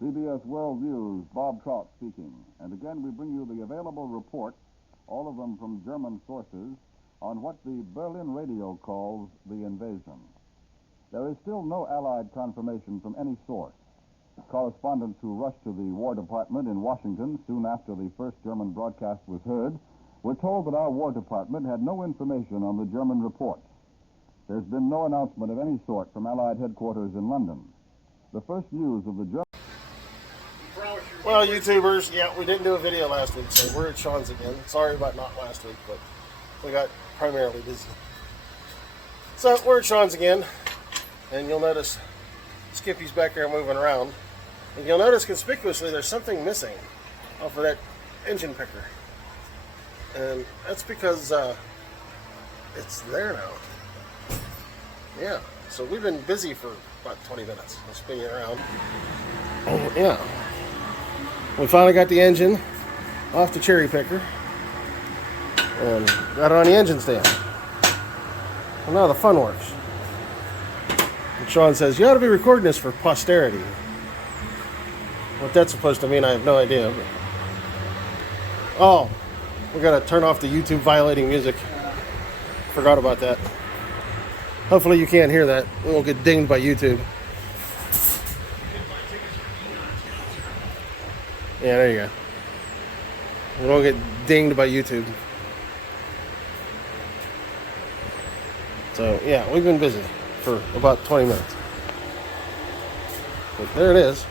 CBS World News, Bob Trout speaking. And again, we bring you the available reports, all of them from German sources, on what the Berlin radio calls the invasion. There is still no Allied confirmation from any source. Correspondents who rushed to the War Department in Washington soon after the first German broadcast was heard were told that our War Department had no information on the German report. There's been no announcement of any sort from Allied headquarters in London. The first news of the German... Well, YouTubers, yeah, we didn't do a video last week, so we're at Sean's again. Sorry about not last week, but we got primarily busy. So, we're at Sean's again, and you'll notice Skippy's back there moving around. And you'll notice conspicuously there's something missing off of that engine picker. And that's because it's there now. Yeah, so we've been busy for about 20 minutes, spinning around. Oh, yeah. We finally got the engine off the cherry picker and got it on the engine stand. Well, now the fun works. And Sean says, you ought to be recording this for posterity. What that's supposed to mean, I have no idea. But... oh, we got to turn off the YouTube violating music. Forgot about that. Hopefully you can't hear that. We won't get dinged by YouTube. Yeah, there you go. We don't get dinged by YouTube. So, yeah, we've been busy for about 20 minutes. But there it is.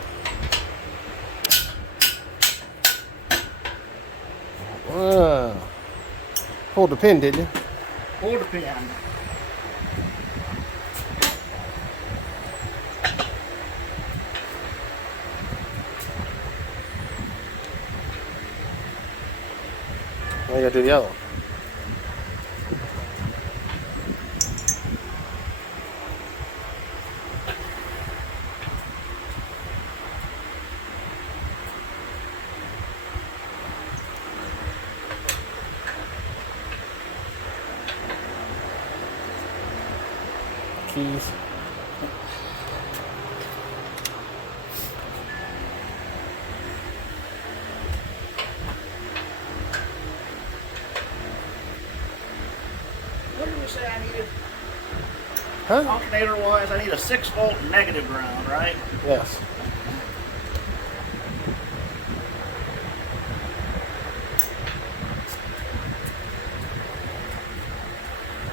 Wow. Pulled the pin, didn't you? Pulled the pin. Now you gotta do the other one. Keys. What did you say I needed? Huh? Alternator wise, I need a 6-volt negative ground, right? Yes.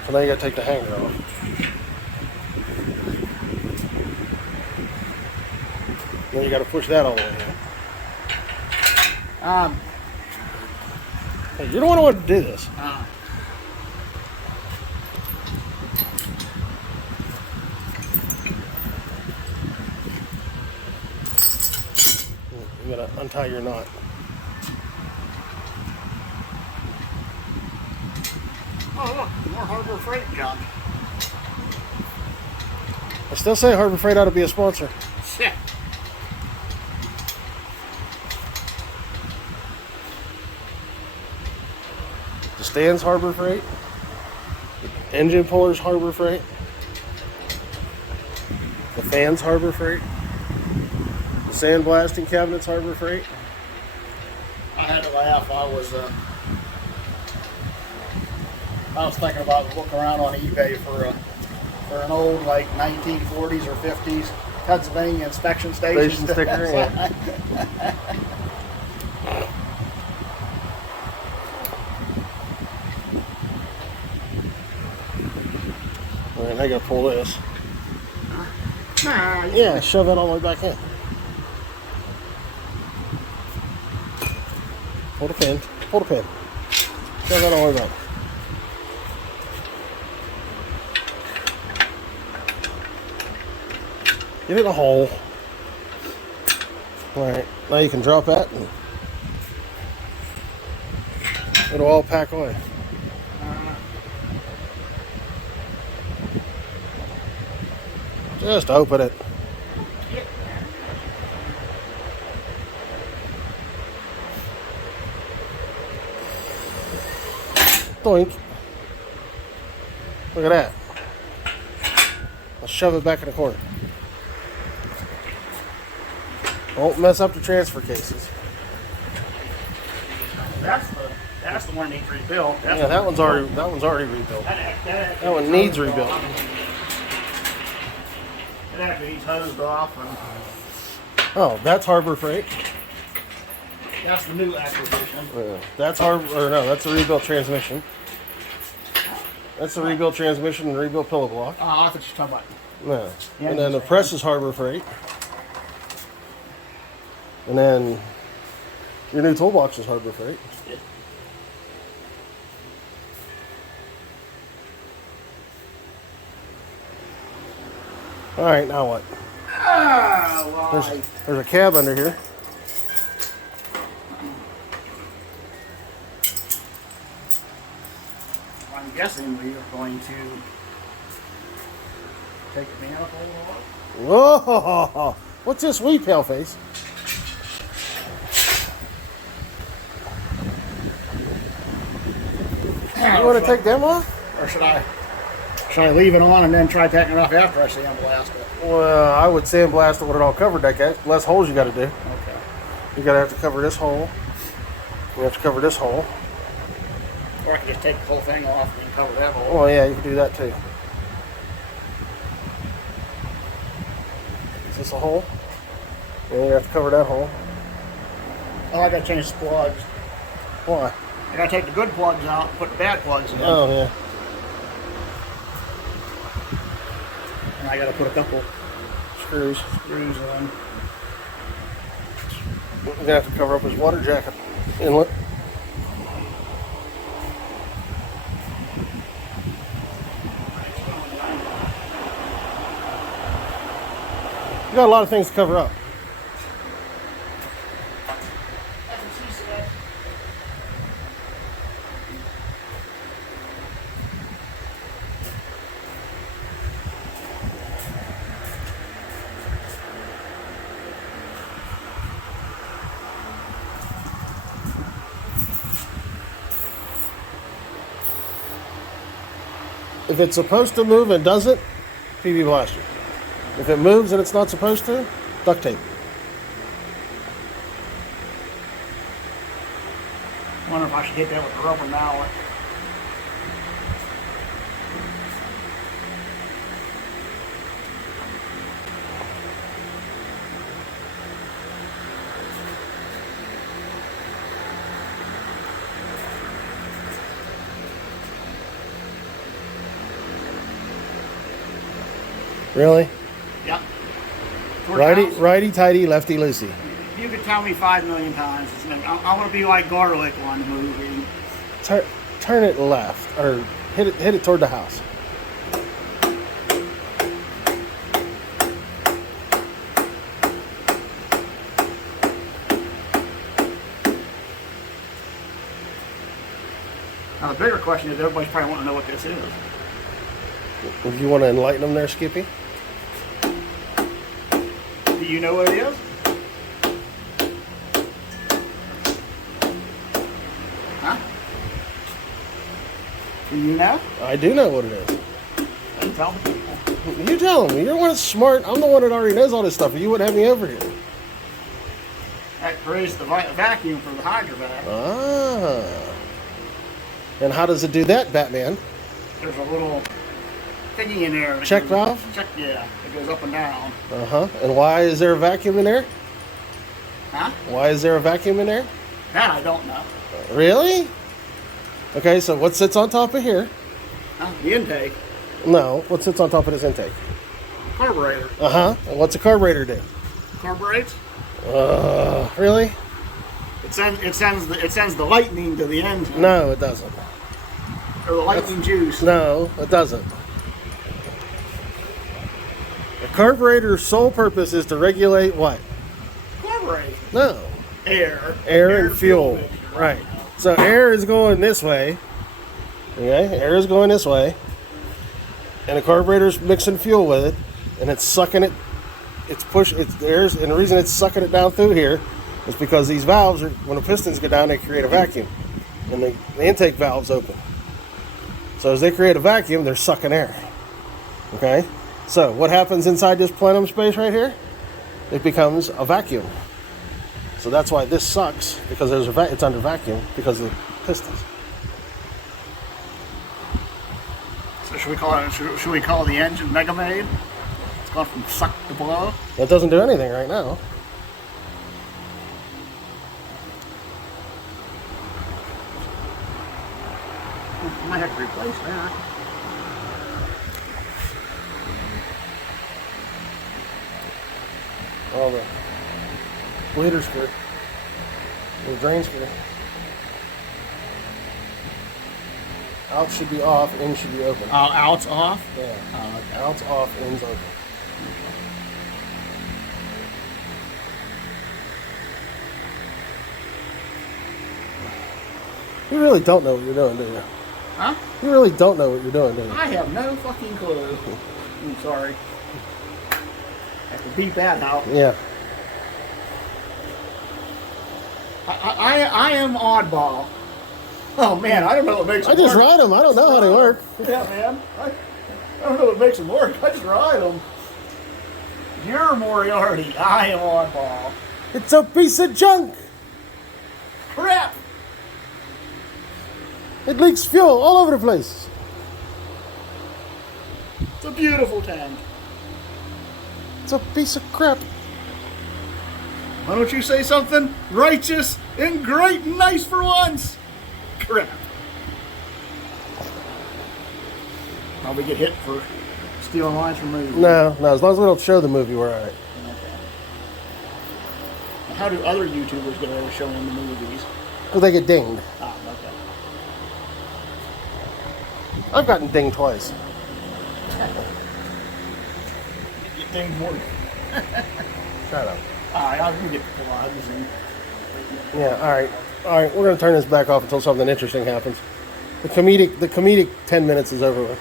So now you gotta take the hanger off. Then you gotta push that all the way in. Hey, you're the one who wanted to do this. You gotta untie your knot. Oh, look, more Harbor Freight junk. I still say Harbor Freight ought to be a sponsor. Shit. The stands Harbor Freight. The engine pullers Harbor Freight. The fans Harbor Freight. The sandblasting cabinets Harbor Freight. I had to laugh. I was thinking about looking around on eBay for an old like 1940s or 50s Pennsylvania inspection station Sticker, yeah. All right, I gotta pull this. Nah, Yeah, shove that all the way back in. Pull the pin. Pull the pin. Shove that all the way back. Get it in a hole. Alright, now you can drop that and it'll all pack away. Just open it. Doink. Look at that. I'll shove it back in the corner. Won't mess up the transfer cases. That's the one that needs rebuilt. Yeah, that one's already rebuilt. That one needs rebuilt. It actually needs hosed off. And Oh, that's Harbor Freight. that's the new acquisition. That's that's the rebuilt transmission. That's the rebuilt transmission and rebuilt pillow block. Oh, I thought you were talking about. No. Yeah, And then the press is Harbor Freight. And then your new toolbox is Harbor Freight. All right, now what? Ah, well, There's a cab under here. I'm guessing we are going to take it down a whole lot. Whoa! What's this wheat, pale face? You want to take them off? Or should I leave it on and then try taking it off after I sandblast it? Well, I would sandblast it with it all covered like that. Less holes you got to do. Okay. You got to have to cover this hole. You have to cover this hole. Or I can just take the whole thing off and cover that hole. Oh yeah, you can do that too. Is this a hole? Yeah, you have to cover that hole. Oh, I gotta change the plugs. Why? I gotta take the good plugs out and put the bad plugs in. Oh yeah. And I gotta put a couple Screws. screws in. You're gonna have to cover up his water jacket inlet. You got a lot of things to cover up. If it's supposed to move and doesn't, PV blaster. If it moves and it's not supposed to, duct tape. I wonder if I should hit that with a rubber mallet. Really? Yep. Righty tighty, lefty loosey. You could tell me 5 million times. I want to be like Garlic on the movie. Turn it left or hit it toward the house. Now the bigger question is, everybody's probably wanting to know what this is. Would you want to enlighten them there, Skippy? Do you know what it is? Huh? Do you know? I do know what it is. Then tell the people. You tell them. You're one that's smart. I'm the one that already knows all this stuff. You wouldn't have me over here. That creates the vacuum for the hydrovac. Ah. And how does it do that, Batman? There's a little thingy in there. Check valve? Yeah, it goes up and down. Uh-huh. And why is there a vacuum in there? Huh? Why is there a vacuum in there? That I don't know. Really? Okay, so what sits on top of here? Huh? The intake. No, what sits on top of this intake? Carburetor. Uh-huh. And what's a carburetor do? Carburetes. Really? It sends the lightning to the engine. No, it doesn't. Or the lightning juice. No, it doesn't. The carburetor's sole purpose is to regulate what? Carburetor. No. Air. Air and fuel. mixture, Right. So air is going this way. Okay? Air is going this way. And the carburetor's mixing fuel with it. And it's sucking it. And the reason it's sucking it down through here is because these valves, when the pistons go down, they create a vacuum. And the intake valve's open. So as they create a vacuum, they're sucking air. Okay? So what happens inside this plenum space right here? it becomes a vacuum. So that's why this sucks, because it's under vacuum because of the pistons. So should we call the engine Mega Maid? It's gone from suck to blow. It doesn't do anything right now. I might have to replace that. All the bleeder screw, the drain screw. Out should be off, in should be open. Out's off? Yeah. Oh, okay. Out's off, in's open. You really don't know what you're doing, do you? Huh? You really don't know what you're doing, do you? I have no fucking clue. I'm sorry. I have to beat that out. Yeah. I am oddball. Oh man, I don't know what makes them I just work. ride them. I don't know how they work. Yeah, man. I don't know what makes them work. I just ride them. You're Moriarty. I am oddball. It's a piece of junk. Crap. It leaks fuel all over the place. It's a beautiful tank. It's a piece of crap. Why don't you say something righteous and great and nice for once? Crap. Probably get hit for stealing lines from movies. No, as long as we don't show the movie, we're alright. Okay. How do other YouTubers get away with showing the movies? Because they get dinged. Ah, okay. I've gotten dinged twice. You think more? Shut up. Alright, I'll get the plugs and... Yeah, alright. Alright, we're going to turn this back off until something interesting happens. The comedic 10 minutes is over with.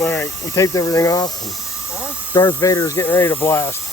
Alright, we taped everything off. And Darth Vader is getting ready to blast.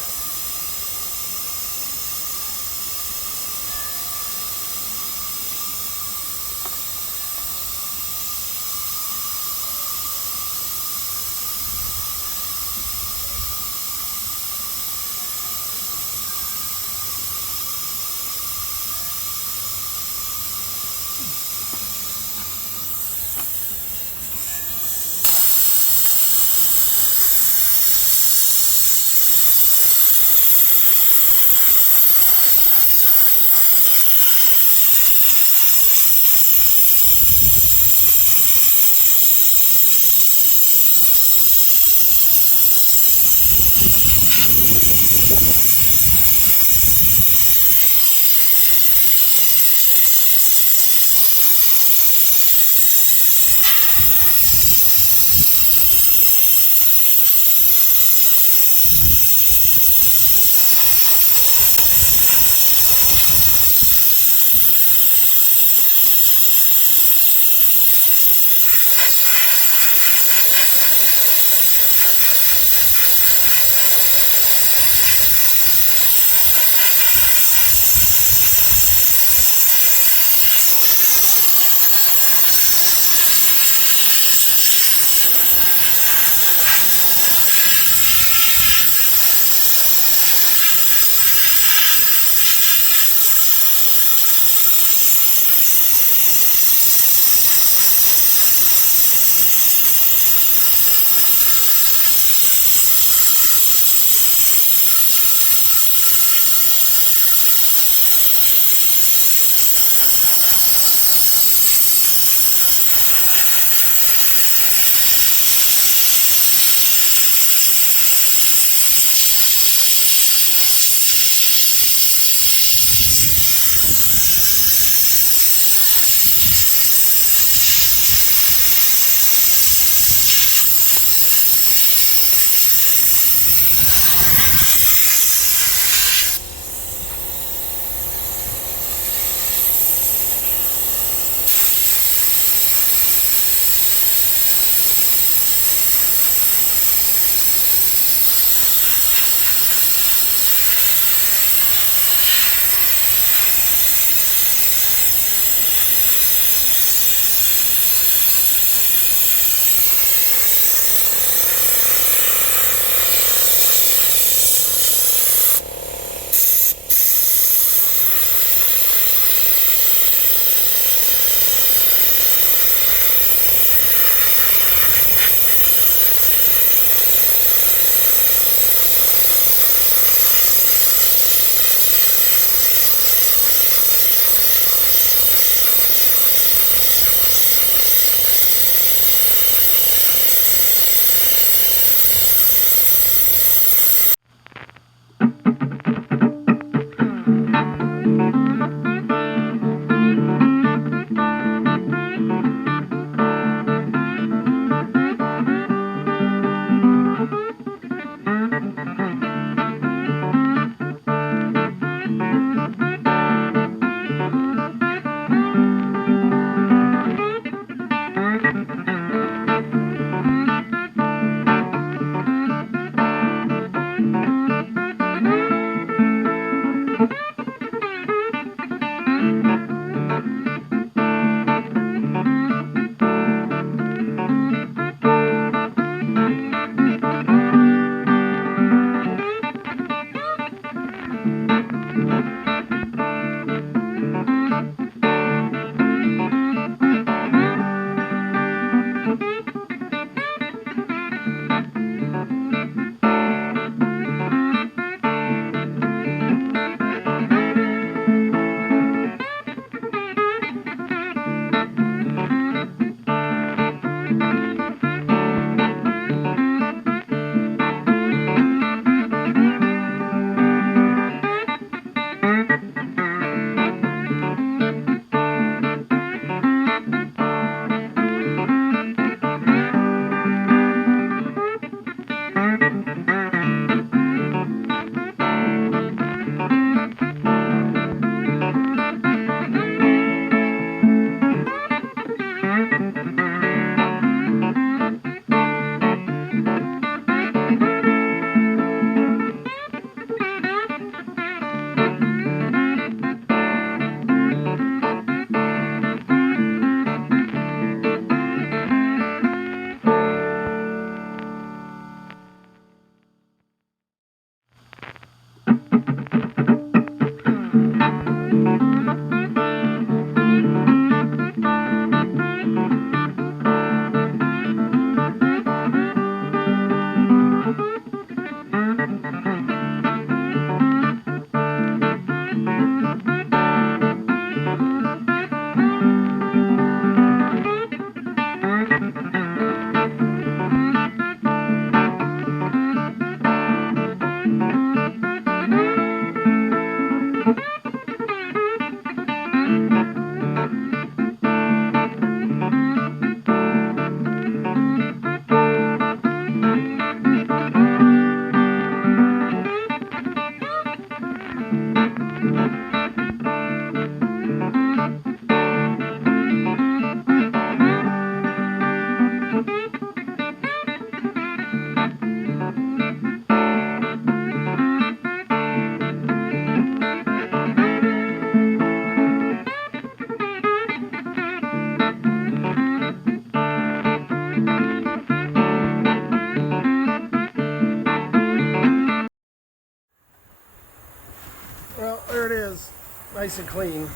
Well, there it is. Nice and clean.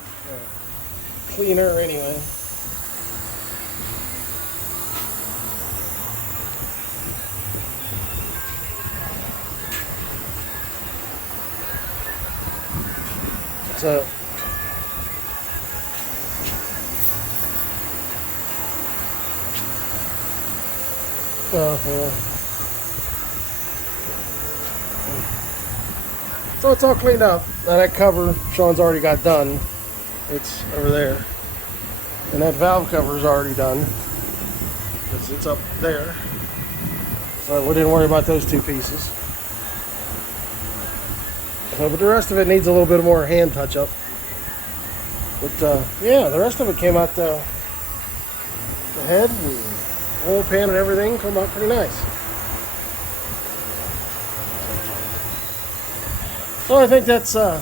Cleaner anyway. So so it's all cleaned up. Now that cover Sean's already got done. It's over there. And that valve cover is already done. It's up there. So we didn't worry about those two pieces. But the rest of it needs a little bit more hand touch up. But yeah, the rest of it came out, the head and oil pan and everything come out pretty nice. So I think that's what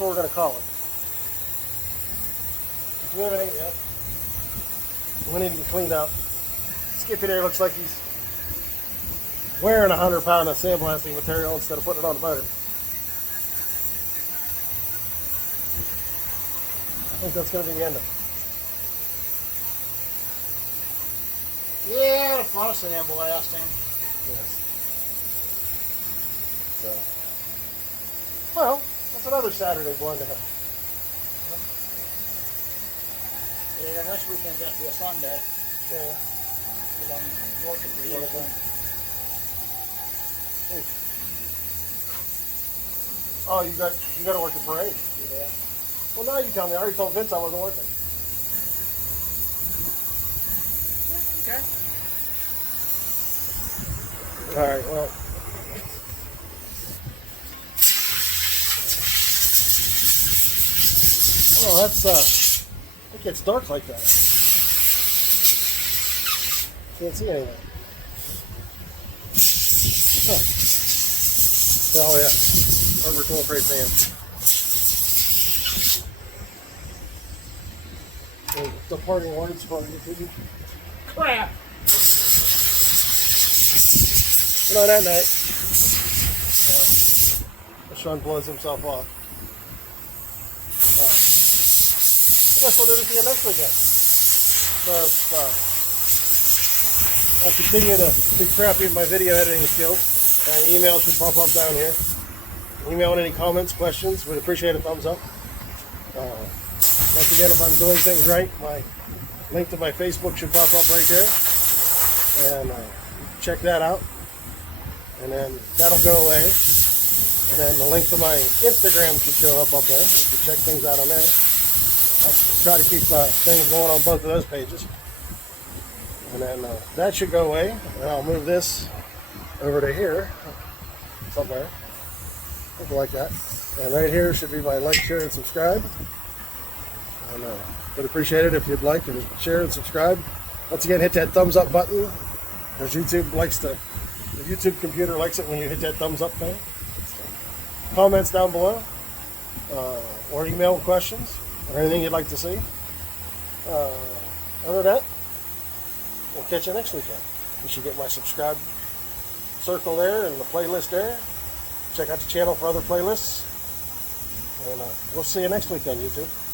we're going to call it. We haven't ate yet. We need to get cleaned up. Skippy there looks like he's wearing 100-pound of sandblasting material instead of putting it on the motor. I think that's going to be the end of it. Yeah, the front sandblasting. Yes. So, well, that's another Saturday blend to have. Yeah, next weekend's got to be a Sunday. Yeah. Because I'm working for you. Oh, you got to work the parade. Yeah. Well, now you tell me. I already told Vince I wasn't working. Okay. All right. Well. Oh, that's it gets dark like that. Can't see anything. Huh. Oh yeah. Harbor Toll Freight van. And departing words for you. Crap! But on that night, Sean blows himself off. I guess we'll do this again next weekend. So I'll continue to be crappy with my video editing skills. My email should pop up down here. Email in any comments, questions. We'd appreciate a thumbs up. Once again, if I'm doing things right, my link to my Facebook should pop up right there. And check that out. And then that'll go away. And then the link to my Instagram should show up there. You can check things out on there. I'll try to keep things going on both of those pages. And then that should go away. And I'll move this over to here. Somewhere. Something like that. And right here should be my like, share, and subscribe. And would appreciate it if you'd like to share and subscribe. Once again, hit that thumbs up button. Because YouTube likes to, the YouTube computer likes it when you hit that thumbs up thing. Comments down below. Or email questions. Or anything you'd like to see. Other than that, we'll catch you next weekend. You should get my subscribe circle there and the playlist there. Check out the channel for other playlists. And we'll see you next weekend, YouTube.